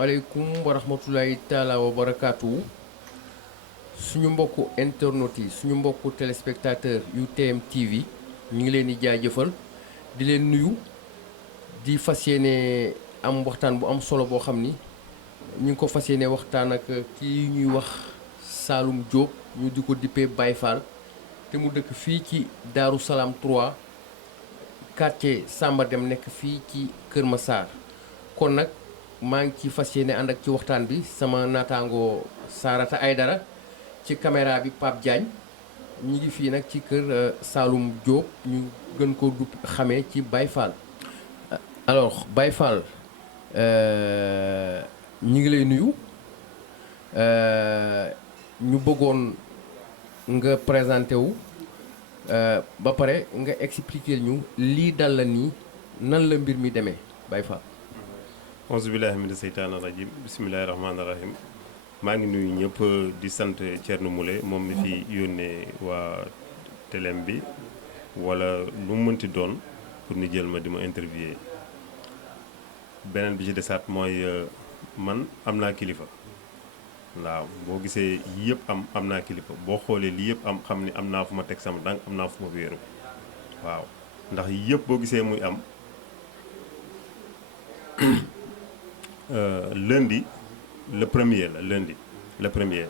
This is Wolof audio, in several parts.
asalaamaaleykum wa rahmatulahi taala wa barakaatu suñu mbokku internautes yi suñu mbokku téléspectateur yu TM TV ñu ngi leen di jaajëfal di leen nuyu di fas yéene am waxtaan bu am solo boo xam ni ñu ngi ko fas yéene waxtaan ak kii ñuy wax Saloum Diop ñu di ko dippee Baye Fall te mu dëkk fii ci Daaru Salaam 3 quartier Samba Dem nekk fii ci Kër Massar kon nag maa ngi ci fas yéene ànd ak ci waxtaan bi sama naataangoo Sarata Aydara ci caméra bi Pape Diagne ñi ngi fii nag ci kër Saloum Diop ñu gën ko du xamee ci Baye Fall. alors Baye Fall ñi ngi lay nuyu ñu bëggoon nga présenté wu ba pare nga expliquer ñu lii dal la nii nan la mbir mi demee Baye Fall. auzu billaahi mina seytaani rajiim bismillaahi rahmaani rahiim maa ngi nuyu ñëpp di sant Thierno Moule moom mi fi yónnee waa telem bi wala lu mu mënti doon pour ni jël ma di ma interviewer beneen bi ci desaat mooy man am naa kilifa waaw boo gisee yii yëpp am naa kilifa boo xoolee lii yëpp am xam ni am naa fu ma teg sama dànk am naa fu ma wéeru waaw ndax yii yëpp boo gisee muy am lundi le premier la lundi le premier.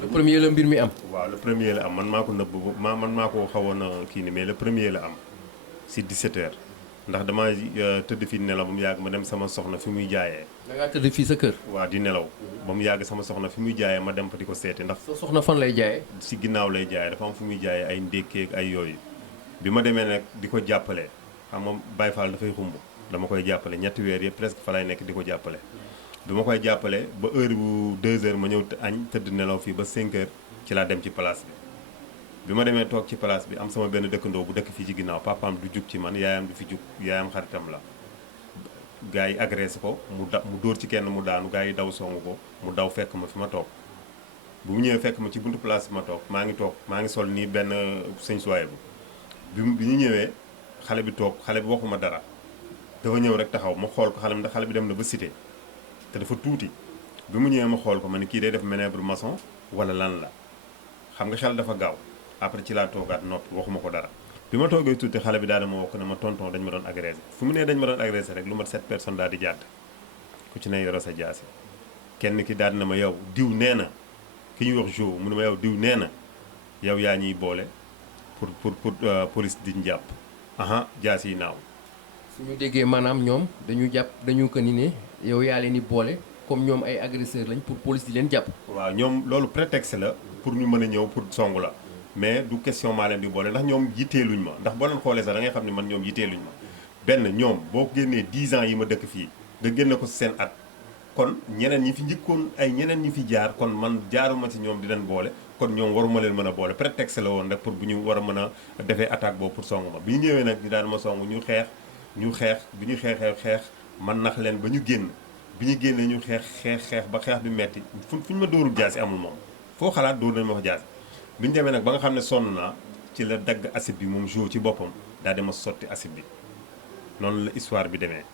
le premier la mbir mi am. waaw le premier la am man maa ko nëbb man maa ko xawoon kii ni mais le premier la am si 17h ndax damaa tëdd fii nelaw ba mu yàgg ma dem sama soxna fi muy jaayee. da ngaa tëdd fii sa kër. waaw di nelaw ba mu yàgg sama soxna fi muy jaayee ma dem fa di ko seeti ndax. sa soxna fan lay jaayee. si ginnaaw lay jaayee dafa am fu muy jaayee ay ndékkeeg ay yooyu bi ma demee nag di ko jàppale xam nga Baye Fall dafay xumb. dama koy jàppale ñetti weer yëpp presque fa lay nekk di ko jàppale bi ma koy jàppale ba heure bu 2h ma ñëw añ tëdd nelaw fii ba 5h ci laa dem ci place bi ma demee toog ci place bi am sama benn dëkkandoo bu dëkk fii ci ginnaaw papaam du jug ci man yaayam du fi jug yaayam xaritam la gars yi agressé ko mu dóor ci kenn mu daanu gars yi daw songu ko mu daw fekk ma fi ma toog bu mu ñëwee fekk ma ci buntu place bi ma toog maa ngi sol nii benn sëñ suwaye bi ñu ñëwee xale bi toog xale bi waxuma dara dafa ñëw rek taxaw ma xool ko xale bi dem na ba cité te dafa tuuti bi mu ñëwee ma xool ko ma ne kii day def manœuvre maçon wala lan la xam nga xel dafa gaaw après ci laa toogaat noppi waxuma ko dara bi ma toogee tuuti xale bi daal di ma wokk ne ma tonton dañ ma doon agressé fu mu nee dañ ma doon agressé rek lu mat 7 personnes daal di jàdd ku ci ne yoro sa jaasi kenn ki daal na ma yow diw nee na ki ñuy wax jo mu ne ma yow diw nee na yow yaa ñuy boole pour police di ñu jàpp aha jaasi yi naaw. su ñu déggee maanaam ñoom dañu ko ni ne yow yaa leen di boole comme ñoom ay agresseur lañ pour police di leen jàpp. waaw ñoom loolu prétexte la pour ñu mën a ñëw pour songu la mais du question maa leen di boole ndax ñoom yitteeluñ ma ndax boo leen xoolee sax da ngay xam ne man ñoom yitteeluñ ma benn ñoom boo génnee 10 ans yi ma dëkk fii nga génne ko seen at kon ñeneen ñi fi njëkkoon ay ñeneen ñi fi jaar kon man jaaruma ci ñoom di leen boole kon ñoom waruma leen mën a boole prétexte la woon rek pour bu ñu war a mën a defee attaque boobu pour songu ma bi ñu ñëwee nag di daan ma songu ñu xeex bi ñu xeexee man nax leen ba ñu génn bi ñu génnee ñu xeex ba xeex bi metti fu ñu ma dóorul jaasi amul moom foo xalaat dóor nañ ma fa jaasi bi ñu demee nag ba nga xam ne sonn naa ci la dagg acide bi moom jour ci boppam daal di ma sotti acide bi noonu la histoire bi demee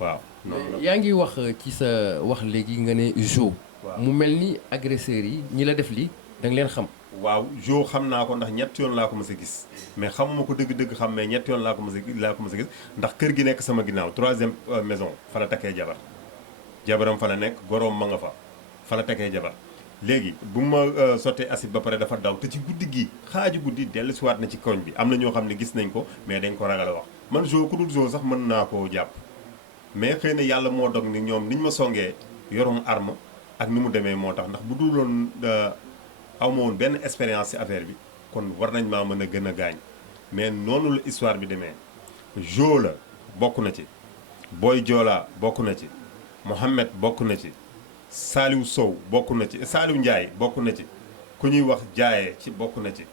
waaw. noonu la yaa ngi wax ci sa wax léegi nga ne jo. mu mel ni agresseurs yi ñi la def li da nga leen xam. waaw jo xam naa ko ndax ñett yoon laa ko mës a gis mais xamuma ko dëgg-dëgg xam mais ñett yoon laa ko mës a gis ndax kër gi nekk sama ginnaaw 3e maison fa la takkee jabaram fa la nekk goroom ma nga fa la takkee jabar léegi bu ma sottee acide ba pare dafa daw te ci guddi gi xaaju guddi dellusiwaat na ci koñ bi am na ñoo xam ne gis nañ ko mais dañ ko ragal a wax man jo ku dul jo sax mën naa koo jàpp mais xëy na yàlla moo dog ni ñoom niñ ma songee yorum arme ak ni mu demee moo tax ndax bu duloon aw ma woon benn expérience ci affaire bi kon war nañ maa mën a gën a gaañ mais noonu la histoire bi demee jo la bokk na ci Boy Joola bokk na ci Mohamed bokk na ci Saliou Sow bokk na ci Saliou Ndiaye bokk na ci ku ñuy wax Jaaye ci bokk na ci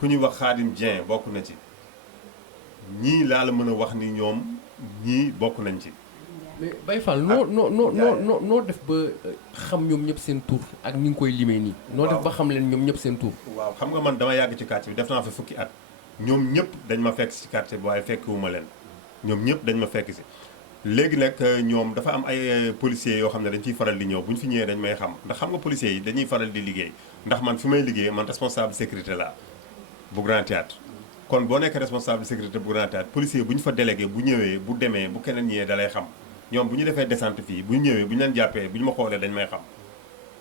ku ñuy wax Khadim Dieng bokk na ci ñii laa la mën a wax ni ñoom ñii bokk nañ ci. mais Baye Fall noo def ba xam ñoom ñëpp seen tur ak ni nga koy limee nii. noo def ba xam leen ñoom ñëpp seen tur. waaw xam nga man dama yàgg ci quartier bi def naa fa fukki at ñoom ñëpp dañ ma fekk ci quartier bi waaye fekkiwuma leen ñoom ñëpp dañ ma fekk si léegi nag ñoom dafa am ay policiers yoo xam ne dañ ciy faral di ñëw bu ñu fi ñëwee dañ may xam ndax xam nga policiers yi dañuy faral di liggéey ndax man fi may liggéey man responsable sécurité la bu Grand Théâtre kon boo nekk responsable sécurité bu Grand Théâtre policier bu ñu fa délégué bu ñëwee bu demee bu keneen ñëwee da lay xam ñoom bu ñu defee descente fii bu ñu ñëwee bu ñu leen jàppee bu ñu ma xoolee dañ may xam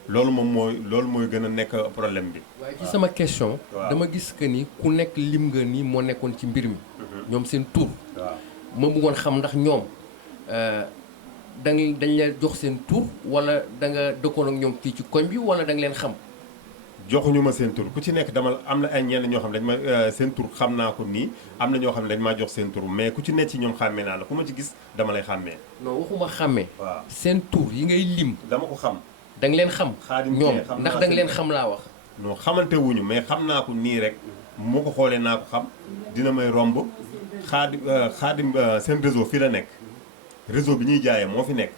loolu mooy gën a nekk problème bi. waaye ci sama question. dama gis que ni ku nekk lim nga ni moo nekkoon ci mbir mi. ñoom seen tur. waaw ma bëggoon xam ndax ñoom dañ leen jox seen tur wala da nga dëkkoon ak ñoom fii ci koñ bi wala da nga leen xam. joxuñu ma seen tur ku ci nekk dama am na ay ñenn ñoo xam ne dañ ma seen tur xam naa ko nii am na ñoo xam ne dañ maa jox seen tur mais ku ci nekk ci ñoom xàmmee naa la ku ma ci gis dama lay xàmmee. non waxuma xàmmee. waaw seen tur yi ngay lim. dama ko xam. da nga leen xam. ñoom ndax da nga leen xam laa wax. non xamante wuñu mais xam naa ko nii rek moo ko xoolee naa ko xam dina may romb xaadim seen réseau fii la nekk réseau bi ñuy jaayee moo fi nekk.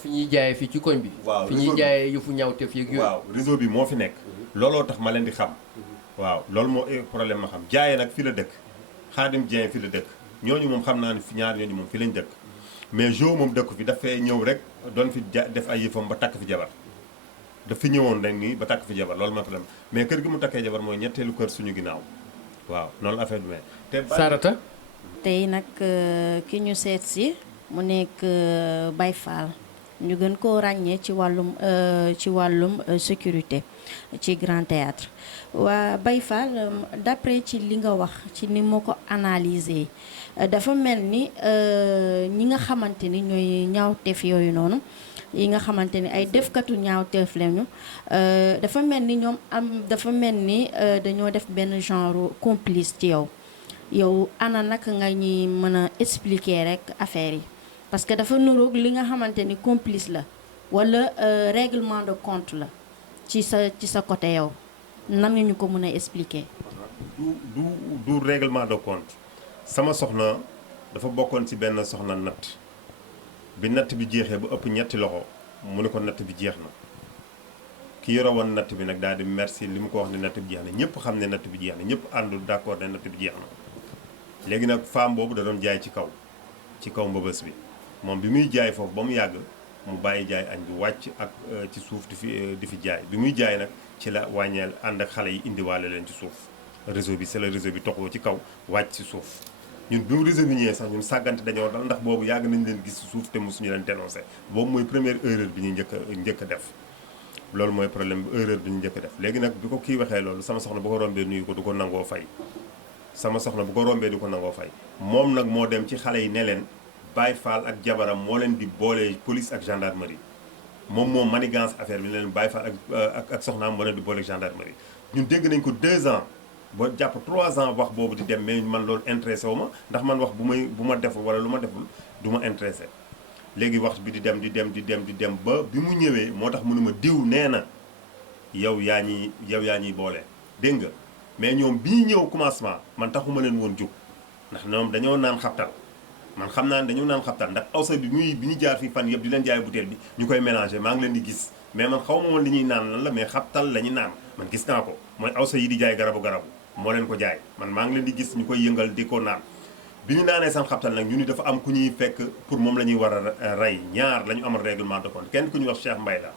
fi ñuy jaayee fii ci koñ bi. waaw fi ñuy jaayee yëfu ñaawteef yeeg yooyu. waaw réseau bi moo fi nekk. looloo tax ma leen di xam. waaw loolu moo problème ma xam jaayee nag fi la dëkk xaadim Dieng fi la dëkk ñooñu moom xam naa ne fi ñaar ñooñu moom fi lañ dëkk mais jo moom dëkk fi dafay ñëw rek doon fi def ay yëfam ba takk fi jabar daf fi ñëwoon rek nii ba takk fi jabar loolu mooy problème mais kër gi mu takkee jabar mooy ñetteelu kër suñu ginnaaw waaw noonu affaire bi te Sarata. tey nag ki ñu seet si mu nekk Baye Fall ñu gën koo ràññee ci wàllum sécurité ci Grand Théâtre waa Baye Fall d'après ci li nga wax ci ni ma ko analyser dafa mel ni ñi nga xamante ni ñooy ñaawteef yooyu noonu yi nga xamante ni ay defkatu ñaawteef lañu dafa mel ni ñoom dafa mel ni dañoo def benn genre complice ci yow ana naka nga ñuy mën a expliquer rek affaire yi parce que dafa nuroog li nga xamante ni complice la wala règlement de compte la ci sa côté yow nan nga ñu ko mën a expliquer. du règlement de compte sama soxna dafa bokkoon ci benn soxna natt bi natt bi jeexee ba ëpp ñetti loxo mu ne ko natt bi jeex na ki yore woon natt bi nag daal di merci li mu ko wax ne natt bi jeex na ñëpp xam ne natt bi jeex na ñëpp àndul d'accord ne natt bi jeex na léegi nag femme boobu da doon jaay ci kaw mbëbës bi moom bi muy jaay foofu ba mu yàgg mu bàyyi jaay añ bi wàcc ak ci suuf di fi jaay bi muy jaay nag ci la wàññeel ànd ak xale yi indiwaale leen ci suuf réseau bi c'est le réseau bi toxoo ci kaw wàcc ci suuf ñun bi mu réseau bi ñëwee sax ñun sàggante dañoo dal ndax boobu yàgg nañ leen gis ci suuf te mosuñu leen dénoncé boobu mooy première erreur bi ñu njëkk a def loolu mooy problème bi erreur bi ñu njëkk a def léegi nag bi ko kii waxee loolu sama soxna bu ko rombee nuyu ko du ko nangoo fay sama soxna bu ko rombee du ko nangoo fay moom nag moo dem ci xale yi ne leen Baye Fall ak jabaram moo leen di boole police ak gendarmerie moom moo manigance affaire bi ne leen Baye Fall ak soxnaam moo leen di boole ak gendarmerie ñun dégg nañ ko 2 ans ba jàpp 3 ans wax boobu di dem mais man loolu intéressé wu ma ndax man wax bu ma deful wala lu ma deful du ma intéressé léegi wax bi di dem ba bi mu ñëwee moo tax mënuma diw nee na yow yaa ñuy boole dégg nga mais ñoom bi ñu ñëw commencement man taxuma leen woon jóg ndax ñoom dañoo naan xabtal man xam naa ne dañoo naan xabtal ndax awsa bi bi ñu jaar fii fan yëpp di leen jaay butéel bi ñu koy mélangé maa ngi leen di gis mais man xaw ma woon li ñuy naan lan la mais xabtal la ñu naan man gis naa ko mooy awsa yi di jaay garabu moo leen ko jaay man maa ngi leen di gis ñu koy yëngal di ko naan bi ñu naanee seen xabtal nag ñu ni dafa am ku ñuy fekk pour moom la ñuy war a rey ñaar la ñu amal règlement de compte kenn ku ñuy wax Cheikh Mbaye la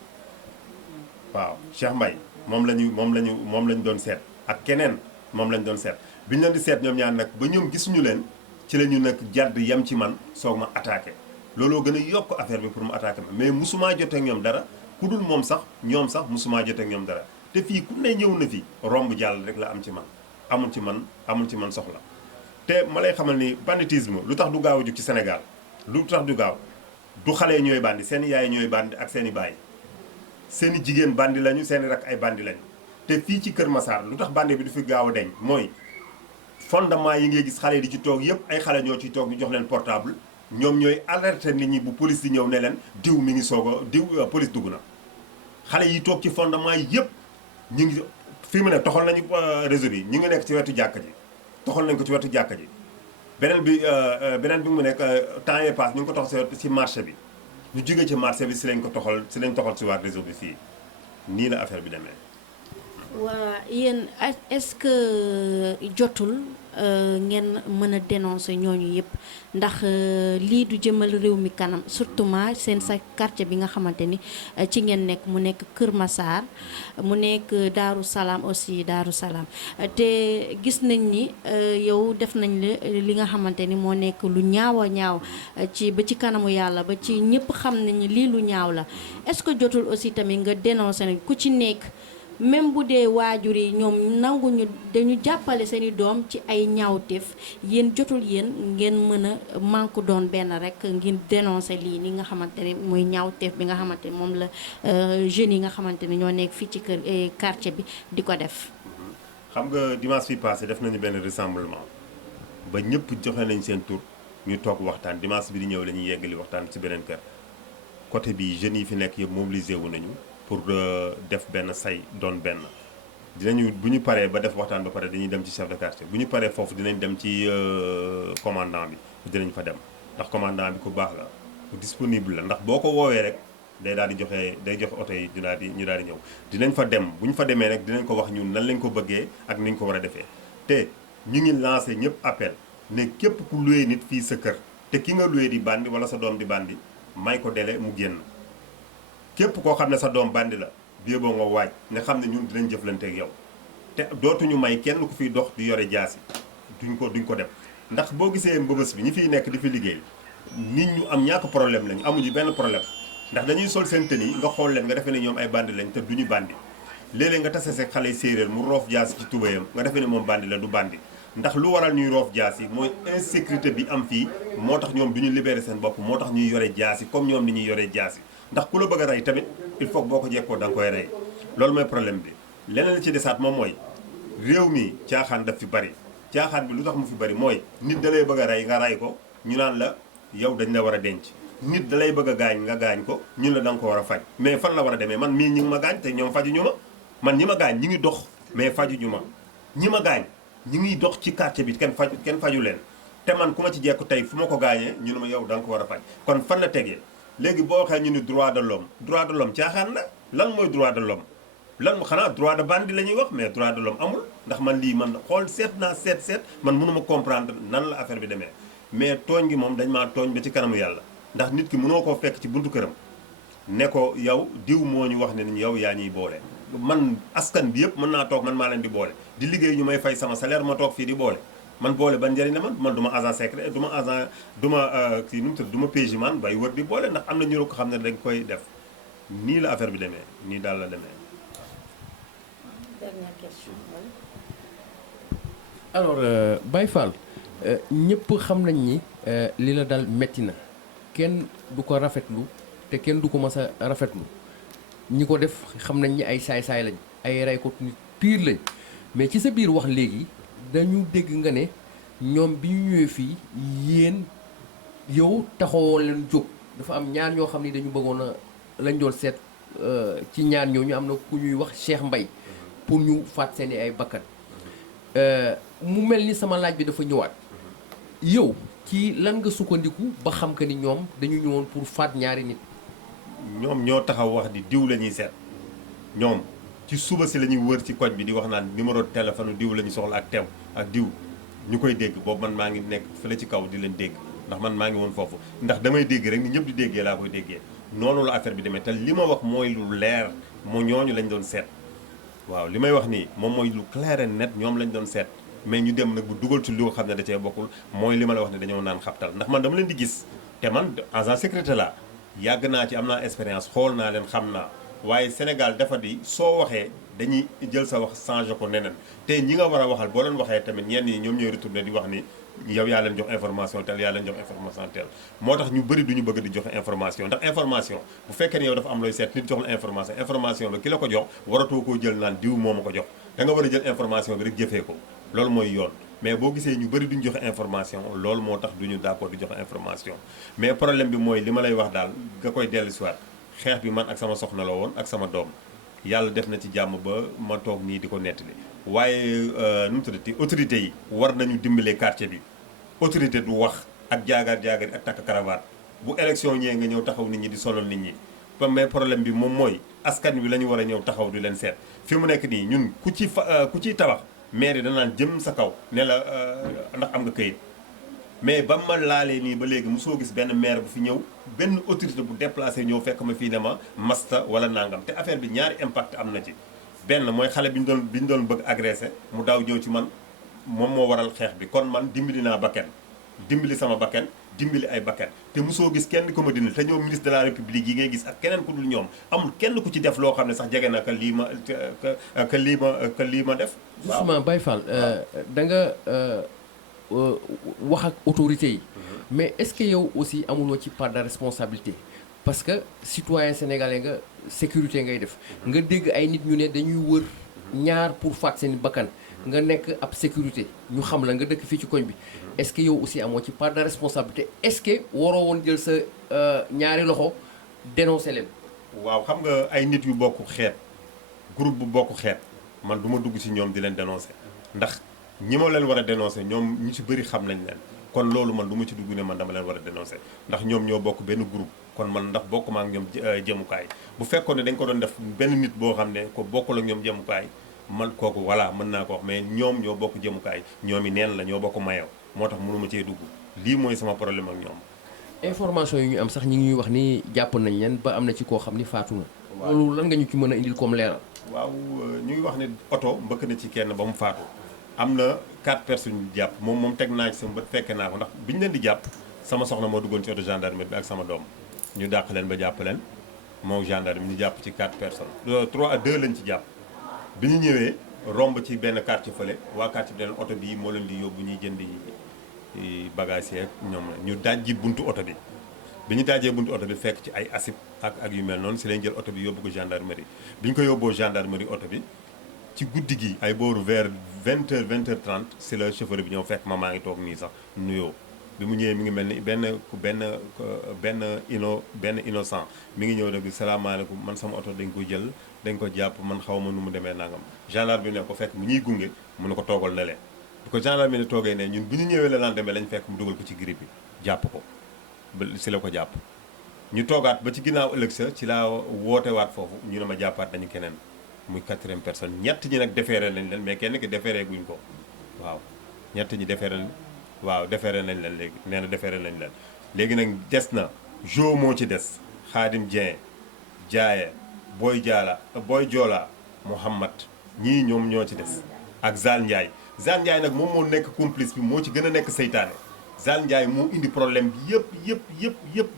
waaw Cheikh Mbaye moom lañu doon seet ak keneen moom lañ doon seet bi ñu leen di seet ñoom ñaar nag ba ñoom gisuñu leen ci la ñu nag jàdd yem ci man soog ma attaqué looloo gën a yokk affaire bi pour mu attaqué ma mais musumaa jotee ak ñoom dara ku dul moom sax ñoom sax musumaa jotee ak ñoom dara te fii ku ne ñëw na fi romb jàll rek la am ci man amul ci man soxla te ma lay xamal ni banditisme lu tax du gaaw a jug ci Sénégal lu tax du gaaw du xale yi ñooy bandi seen yaay ñooy bandi ak seen i baay seen i jigéen bandi lañu seen i rak ay bandi lañu te fii ci Kër Massar lu tax bandi bi du fi gaaw a deñ mooy fondement yi ngay gis xale yi di ci toog yëpp ay xale ñoo ciy toog ñu jox leen portable ñoom ñooy alerter nit ñi bu police di ñëw ne leen diw mi ngi soog a diw police dugg na xale yi toog ci fondement yi yëpp ñu ngi fii mu ne toxal nañu réseau bi ñu ngi nekk ci wetu jàkka ji toxal nañu ko ci wetu jàkka ji beneen bi mu nekk temps yee passe ñu ngi ko toxal ci marché bi ñu jógee ci marché bi si lañ toxal si waat réseau bi fii nii la affaire bi demee waa yéen est-ce que jotul ngeen mën a dénoncer ñooñu yëpp ndax lii du jëmal réew mi kanam surtout seen sa quartier bi nga xamante ni ci ngeen nekk mu nekk Kër Massar mu nekk Daaru Salaam aussi Daaru Salaam te gis nañ ni yow def nañ li nga xamante ni moo nekk lu ñaaw a ñaaw ci ba ci kanamu yàlla ba ci ñëpp xam nañ lii lu ñaaw la est-ce que jotul aussi tamit nga dénoncer nañ ku ci nekk. même bu dee waajur yi ñoom nanguñu dañu jàppale seeni doom ci ay ñaawteef yéen jotul yéen ngeen mën a manque doon benn rek ngeen dénoncer lii ni nga xamante ne mooy ñaawteef bi nga xamante ne moom la jeunes yi nga xamante ne ñoo nekk fii ci kër quartier bi di ko def. xam nga dimanche fi passé def nañu benn rassemblement ba ñëpp joxe nañ seen tur ñu toog waxtaan dimanche bi di ñëw la ñuy yeggali waxtaan ci beneen kër côté bi jeunes yi fi nekk yëpp mobilisé wu nañu. pour def benn say doon benn dinañu bu ñu paree ba def waxtaan ba pare dañuy dem ci chef de quartier bu ñu paree foofu dinañ dem ci commandant bi dinañ fa dem ndax commandant bi ku baax la ku disponible la ndax boo ko woowee rek day daal di joxe oto yi ñu daal di ñëw dinañ fa dem bu ñu fa demee rek dinañ ko wax ñun nan lañ ko bëggee ak ni ñu ko war a defee te ñu ngi lancé ñëpp appel ne képp ku loué nit fii sa kër te ki nga loué di bandi wala sa doom di bandi may ko délai mu génn képp koo xam ne sa doom bandi la bii boo nga waaj nga xam ne ñun dinañ jëflante ak yow te dootuñu may kenn ku fiy dox di yore jaasi duñ ko def ndax boo gisee mbëbës bi ñi fiy nekk di fi liggéey nit ñu am ñàkk problème lañu amuñu benn problème ndax dañuy sol seen tenue nga xool leen nga defee ne ñoom ay bandi lañ te duñu bandi léeg-léeg nga tase seeg xale séeréer mu roof jaasi ci tubayam nga defee ne moom bandi la du bandi ndax lu waral ñuy roof jaasi mooy insécurité bi am fii moo tax ñoom duñu libéré seen bopp moo tax ñuy yore jaasi comme ñoom ni ñuy yore jaasi ndax ku la bëgg a rey tamit il faut boo ko jekkoo da nga koy rey loolu mooy problème bi leneen li ci desaat moom mooy réew mi caaxaan daf fi bari caaxaan bi lu tax mu fi bari mooy nit da lay bëgg a rey nga rey ko ñu naan la yow dañ la war a denc nit da lay bëgg a gaañ nga gaañ ko ñun la da nga ko war a faj mais fan la war a demee man mii ñi ngi ma gaañ te ñoom fajuñu ma man ñi ma gaañ ñi ngi dox mais fajuñu ma ñi ma gaañ ñi ngi dox ci quartier bi kenn faju leen te man ku ma ci jekku tey fu ma ko gaañee ñu ne ma yow da nga ko war a faj kon fan la tegee léegi boo waxee ñu ni droit de l'homme caaxaan la lan mooy droit de l'homme lan xanaa droit de bandi la ñuy wax mais droit de l'homme amul ndax man lii man xool seet man mënuma comprendre nan la affaire bi demee mais tooñ gi moom dañ maa tooñ ba ci kanamu yàlla ndax nit ki mënoo koo fekk ci buntu këram ne ko yow diw moo ñu wax ne ni yow yaa ñuy boole man askan bi yëpp mën naa toog man maa leen di boole di liggéey ñu may fay sama salaire ma toog fii di boole man boole ban njëriñ la man du ma agent secret du ma agent du ma kii nu mu tudd du ma PJ man bay wër di boole ndax am na ñu ko xam ne dañ koy def nii la affaire bi demee nii daal la demee. Dernière question. alors Baye Fall ñëpp xam nañ ni li la dal metti na kenn du ko rafetlu te kenn du ko mas a rafetlu ñi ko def xam nañ ni ay saay-saay lañ ay rey ko nit pire lañ mais ci sa biir wax léegi dañu dégg nga ne ñoom bi ñu ñëwee fii yéen yow taxawoo leen jóg dafa am ñaar ñoo xam ni dañu bëggoon a lañ doon seet ci ñaar ñooñu am na ku ñuy wax Cheikh Mbaye pour ñu faat seeni ay bakkan mu mel ni sama laaj bi dafa ñëwaat yow ci lan nga sukkandiku ba xam que ni ñoom dañu ñëwoon pour faat ñaari nit. ñoom ñoo taxaw wax di diw la ñuy seet ñoom ci suba si la ñuy wër ci koñ bi di wax naan numéro de téléphone diw la ñu soxla ak teew ak diw ñu koy dégg boobu man maa ngi nekk fële ci kaw di leen dégg ndax man maa ngi woon foofu ndax damay dégg rek ni ñëpp di déggee laa koy déggee noonu la affaire bi demee te li ma wax mooy lu leer moo ñooñu lañ doon seet waaw li may wax nii moom mooy lu clair et net ñoom lañ doon seet mais ñu dem nag bu dugal ci lu xam ne da cee bokkul mooy li ma la wax ne dañoo naan xabtal ndax man dama leen di gis te man agent secrétaire la yàgg naa ci am naa expérience xool naa leen xam naa waaye Sénégal dafa di soo waxee dañuy jël sa wax changé ko neneen te ñi nga war a waxal boo leen waxee tamit ñenn ñi ñoom ñooy retourné di wax ni yow yaa leen jox information tel yaa leen jox information tel moo tax ñu bëri duñu bëgg di joxe information ndax information bu fekkee ne yow dafa am looy seet nit jox la information ba ki la ko jox waratoo koo jël naan diw moo ma ko jox da nga war a jël information bi rek jëfee ko loolu mooy yoon mais boo gisee ñu bëri duñu joxe information loolu moo tax duñu d'accord di joxe information mais problème bi mooy li ma lay wax daal nga koy dellu si waat xeex bi man ak sama soxna la woon ak sama doom yàlla def na ci jàmm ba ma toog nii di ko nettali waaye nu mu tuddati autorité yi war nañu dimbale quartier bi autorité du wax ak jaagar-jaagar ak takk cravate bu élection ñëwee nga ñëw taxaw nit ñi di sonal nit ñi mais problème bi moom mooy askan wi la ñu war a ñëw taxaw di leen seet fi mu nekk nii ñun ku ciy tabax maire danaan jëm sa kaw ne la ndax am nga këyit mais ba ma laalee nii ba léegi mosoo gis benn maire bu fi ñëw benn autorité bu déplacé ñëw fekk ma fii ne ma masta wala nangam te affaire bi ñaari impact am na ci benn mooy xale bi ñu doon bëgg agressé mu daaw ñëw ci man moom moo waral xeex bi kon man dimbali naa bakken dimbali sama bakken dimbali ay bakken te mosoo gis kenn ko ma dindi te ñoom ministre de la république yi ngay gis ak keneen ku dul ñoom amul kenn ku ci def loo xam ne sax jege na que lii ma def. justement Baye Fall da nga wax ak autorités yi. mais est-ce que yow aussi amuloo ci part de responsabilité. parce que citoyen sénégalais nga sécurité ngay def nga dégg ay nit ñu ne dañuy wër ñaar pour faat seen bakkan nga nekk ab sécurité ñu xam la nga dëkk fii ci koñ bi est-ce que yow aussi amoo ci part de responsabilité est-ce que waroo woon jël sa ñaari loxo dénoncer leen. waaw xam nga ay nit yu bokk xeet groupe bu bokk xeet man du ma dugg ci ñoom di leen dénoncer ndax ñi ma leen war a dénoncer ñoom ñu ci bëri xam nañ leen kon loolu man du ma ci dugg ne man dama leen war a dénoncer ndax ñoom ñoo bokk benn groupe kon man ndax bokkuma ak ñoom jëmukaay bu fekkoon ne dañ ko doon def benn nit boo xam ne ko bokkul ak ñoom jëmukaay man kooku voilà mën naa ko wax mais ñoom ñoo bokk jëmukaay ñoom i neen la ñoo bokk mayew moo tax mënuma cee dugg lii mooy sama problème ak ñoom. information yi ñu am sax ñi ngi ñuy wax ni jàpp nañ leen ba am na ci koo xam ni faatu na. waaw loolu lan nga ñu ci mën a indil comme leeral. waaw ñu ngi wax ne oto mbëkk na ci kenn ba mu faatu am na 4 personnes yu jàpp moom teg naa ci sama bët fekke naa ko ndax bi ñu leen di jàpp sama soxna moo duggoon ci oto gendarmerie bi ak sama doom ñu dàq leen ba jàpp leen moo gendarme ñu jàpp ci 4 personnes 3 à 2 lañ ci jàpp bi ñu ñëwee romb ci benn quartier fële waa quartier bi leen oto bii moo leen di yóbbu ñuy jëndi bagage yeeg ñoom la ñu dajji buntu oto bi ñu dajjee buntu oto bi fekk ci ay asib ak yu mel noonu si lañ jël oto bi yóbbu ko gendarmerie bi ñu ko yóbboo gendarmerie oto bi ci guddi gi ay booru vers 20h 20h30 si la chauffeur bi ñëw fekk ma maa ngi toog nii sax nuyoo bi mu ñëwee mi ngi mel ni benn innocent mi ngi ñëw rek salaamaaleykum man sama oto dañ ko jël dañ ko jàpp man xaw ma nu mu demee nangam gendarme bi ne ko fekk mu ñuy gunge mu ne ko toogal na leen bu ko gendarme bi ne toogee ne ñun bu ñu ñëwee la lendemain lañ fekk mu dugal ko ci grippe bi jàpp ko ba si la ko jàpp ñu toogaat ba ci ginnaaw ëllëg sa ci laa wootewaat foofu ñu ne ma jàppaat dañu keneen muy 4e personne ñett ñi nag déféré nañ leen mais kenn ki déféré guñ ko waaw ñett ñi déféré nañ leen léegi nee na déféré nañ leen léegi nag des na Jo moo ci des Khadim Dieng Jaaye Boy Joola Mouhamad ñii ñoom ñoo ci des ak Zal Ndiaye nag moom moo nekk complice bi moo ci gën a nekk seytaane Zal Ndiaye moo indi problème bi yëpp.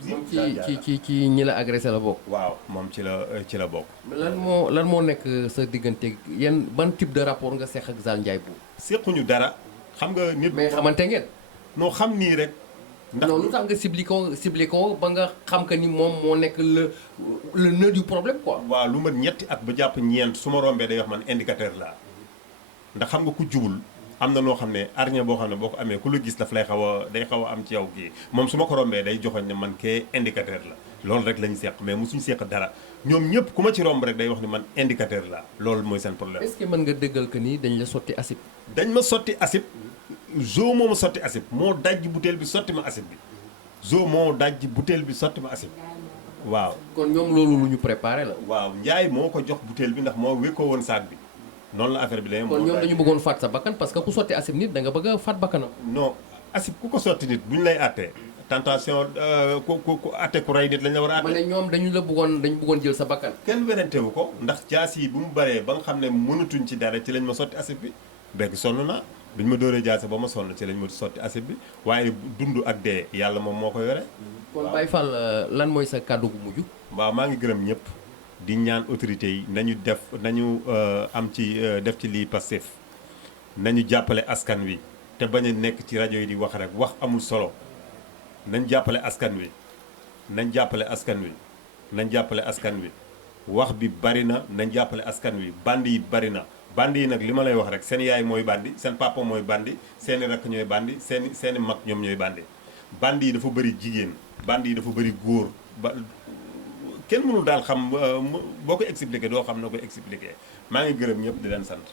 ci ñi la agressé la bokk. waaw moom ci la bokk. lan moo nekk sa diggante yan ban type de rapport nga seq ak Zal Ndiaye boobu. sequñu dara xam nga nit. mais xamante ngeen. noo xam nii rek. ndax non lu tax nga ciblé ko ba nga xam que ni moom moo nekk le nœud du problème quoi. waaw lu mat ñetti at ba jàpp ñeent su ma rombee day wax man indicateur laa ndax xam nga ku jubul. am na noo xam ne arñe boo xam ne boo ko amee ku la gis daf lay day xaw a am ci yow kii moom su ma ko rombee day joxoñ ne man kee indicateur la loolu rek lañu seq mais mosuñu seq dara ñoom ñëpp ku ma ci romb rek day wax ni man indicateur la loolu mooy seen problème. est-ce que mën nga dëggal que ni dañ la sotti acide. dañ ma sotti acide Jo moo ma sotti acide moo dajji butéel bi sotti ma acide bi Jo moo dajji butéel bi sotti ma acide waaw. kon ñoom loolu lu ñu préparé la. waaw Ndiaye moo ko jox butéel bi ndax moo wékkoo woon saak bi. noonu la affaire bi la kon ñoom dañu bëggoon faat sa bakkan parce que ku sotti acide nit da nga bëgg a faat bakkanam. non acide ku ko sotti nit bu ñu lay àttee tentation ku àtte ku rey nit lañ la war a àtte. ma ne ñoom dañu bëggoon jël sa bakkan. kenn werantewu ko ndax jaas yi bu mu baree ba nga xam ne mënatuñ ci dara ci lañ ma sotti acide bi bekk sonn naa bi ñu ma dóoree jaase ba ma sonn ci lañ ma sotti acide bi waaye dund ak dee yàlla moom moo ko yore. kon Baye Fall lan mooy sa kàddu gu mujj. waaw maa ngi gërëm ñëpp. di ñaan autorités yi nañu def ci lii Pastef nañu jàppale askan wi te bañ a nekk ci rajo yi di wax rek wax amul solo nañ jàppale askan wi nañ jàppale askan wi wax bi bari na nañ jàppale askan wi bandi yi bari na bandi yi nag li ma lay wax rek seen yaay mooy bandi seen papa mooy bandi seeni rakk ñooy bandi seeni mag ñoom ñooy bandi yi dafa bëri jigéen bandi yi dafa bëri góor kenn mënul daal xam boo ko expliqué doo xam noo koy expliqué maa ngi gërëm ñëpp di leen sant